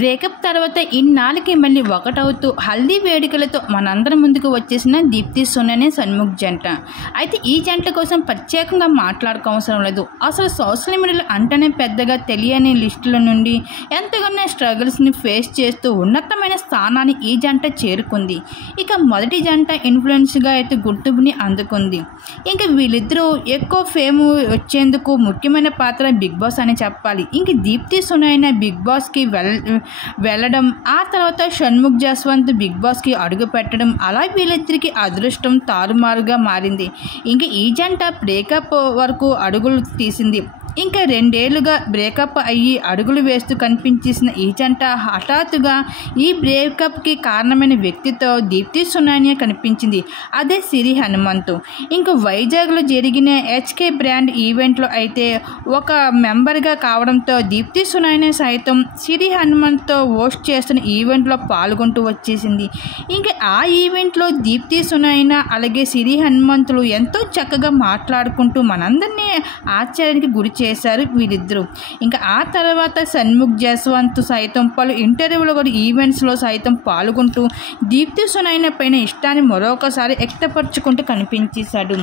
Breakup తర్వాత ఇన్నాళ్ళకి మళ్ళీ ఒకటవుతూ హల్దీ వేడుకలతో మనందరం ముందుకు వచ్చేసిన దీప్తి సునైన షణ్ముఖ్ జంట. అయితే ఈ జంట కోసం ప్రత్యేకంగా మాట్లాడుకోవసరం లేదు. అసలు సోషల్ మీడియాలో అంటేనే పెద్దగా తెలియని లిస్టుల నుండి ఎంతగానో స్ట్రగుల్స్ని ఫేస్ చేస్తూ ఉన్నతమైన స్థానాన్ని ఈ జంట చేరుకుంది. ఇక మొదటి జంట ఇన్ఫ్లుయెన్స్గా అయితే గుర్తింపుని అందుకుంది. ఇంకా వీళ్ళిద్దరూ ఎక్కువ ఫేమ్ వచ్చేందుకు ముఖ్యమైన పాత్ర బిగ్ బాస్ అని చెప్పాలి. ఇంక దీప్తి సునైన బిగ్ బాస్కి వెళ్ళడం, ఆ తర్వాత షణ్ముఖ్ జస్వంత్ బిగ్ బాస్కి అడుగు పెట్టడం, అలా వీళ్ళిద్దరికి అదృష్టం తారుమారుగా మారింది. ఇంక ఈ జంట బ్రేకప్ వరకు అడుగులు తీసింది. ఇంకా 2 ఏళ్లుగా బ్రేకప్ అయ్యి అడుగులు వేస్తూ కనిపించేసిన ఈ జంట హఠాత్తుగా ఈ బ్రేకప్కి కారణమైన వ్యక్తితో దీప్తి సునైన కనిపించింది. అదే సిరి హనుమంతు. ఇంకా వైజాగ్లో జరిగిన హెచ్కే బ్రాండ్ ఈవెంట్లో అయితే ఒక మెంబర్గా కావడంతో దీప్తి సునైన సైతం సిరి హనుమంత్తో హోస్ట్ చేస్తున్న ఈవెంట్లో పాల్గొంటూ వచ్చేసింది. ఇంకా ఆ ఈవెంట్లో దీప్తి సునైన అలాగే సిరి హనుమంతులు ఎంతో చక్కగా మాట్లాడుకుంటూ మనందరినీ ఆశ్చర్యానికి గురి చేశారు వీళ్ళిద్దరూ. ఇంకా ఆ తర్వాత షణ్ముఖ్ జస్వంత్ సైతం పలు ఇంటర్వ్యూలో కూడా ఈవెంట్స్లో సైతం పాల్గొంటూ దీప్తి సునైన పైన ఇష్టాన్ని మరొకసారి వ్యక్తపరుచుకుంటూ కనిపించేశాడు.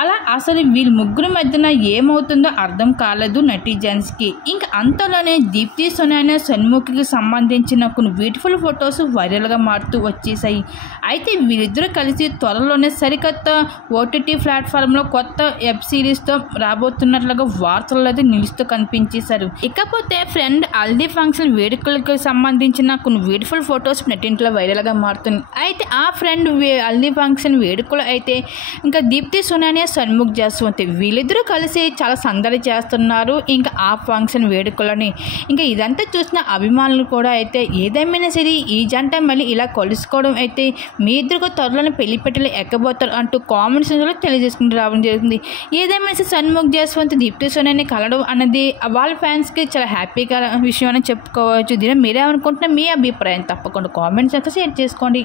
అలా అసలు వీళ్ళ ముగ్గురు మధ్యన ఏమవుతుందో అర్థం కాలేదు నెటిజన్స్కి. ఇంకా అంతలోనే దీప్తి సునైన షణ్ముఖ్కి సంబంధించిన కొన్ని బ్యూటిఫుల్ ఫొటోస్ వైరల్గా మారుతూ వచ్చేసాయి. అయితే వీళ్ళిద్దరూ కలిసి త్వరలోనే సరికొత్త ఓటీటీ ప్లాట్ఫామ్లో కొత్త వెబ్ సిరీస్తో రాబోతున్నట్లుగా వార్తల్లో అయితే నిలుస్తూ కనిపించేశారు. ఇకపోతే ఫ్రెండ్ హల్దీ ఫంక్షన్ వేడుకలకు సంబంధించిన కొన్ని బ్యూటిఫుల్ ఫొటోస్ నెట్టింట్లో వైరల్గా మారుతుంది. అయితే ఆ ఫ్రెండ్ హల్దీ ఫంక్షన్ వేడుకలు అయితే ఇంకా దీప్తి సునైన షణ్ముఖ్ జస్వంత్ వీళ్ళిద్దరూ కలిసి చాలా సందడి చేస్తున్నారు. ఇంకా ఆ ఫంక్షన్ వేడుకలని ఇంకా ఇదంతా చూసిన అభిమానులు కూడా అయితే ఏదేమైనా సరే ఈ జంట మళ్ళీ ఇలా కలుసుకోవడం అయితే మీ ఇద్దరికి త్వరలోనే పెళ్లి పెట్టెలు ఎక్కబోతారు అంటూ కామెంట్స్లో తెలియజేసుకుంటూ రావడం జరుగుతుంది. ఏదేమైనా సరే షణ్ముఖ్ జస్వంత్ దీప్తి సునైన కలడం అన్నది వాళ్ళ ఫ్యాన్స్కి చాలా హ్యాపీగా విషయం అని చెప్పుకోవచ్చు. దీని మీరేమనుకుంటున్నా మీ అభిప్రాయం తప్పకుండా కామెంట్స్ అయితే షేర్ చేసుకోండి.